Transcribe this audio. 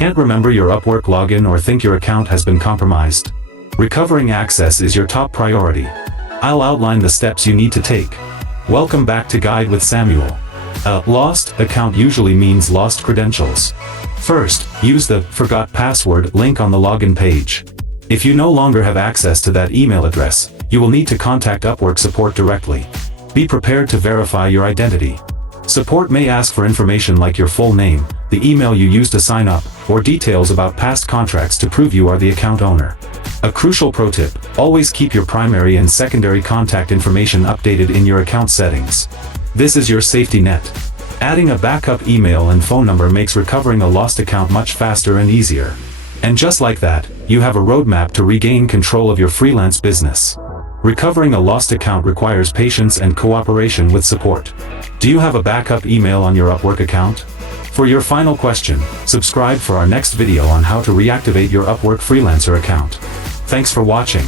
Can't remember your Upwork login or think your account has been compromised? Recovering access is your top priority. I'll outline the steps you need to take. Welcome back to Guide with Samuel. A lost account usually means lost credentials. First, use the Forgot Password link on the login page. If you no longer have access to that email address, you will need to contact Upwork support directly. Be prepared to verify your identity. Support may ask for information like your full name, the email you used to sign up, or details about past contracts to prove you are the account owner. A crucial pro tip: always keep your primary and secondary contact information updated in your account settings. This is your safety net. Adding a backup email and phone number makes recovering a lost account much faster and easier. And just like that, you have a roadmap to regain control of your freelance business. Recovering a lost account requires patience and cooperation with support. Do you have a backup email on your Upwork account? For your final question, subscribe for our next video on how to reactivate your Upwork Freelancer account. Thanks for watching.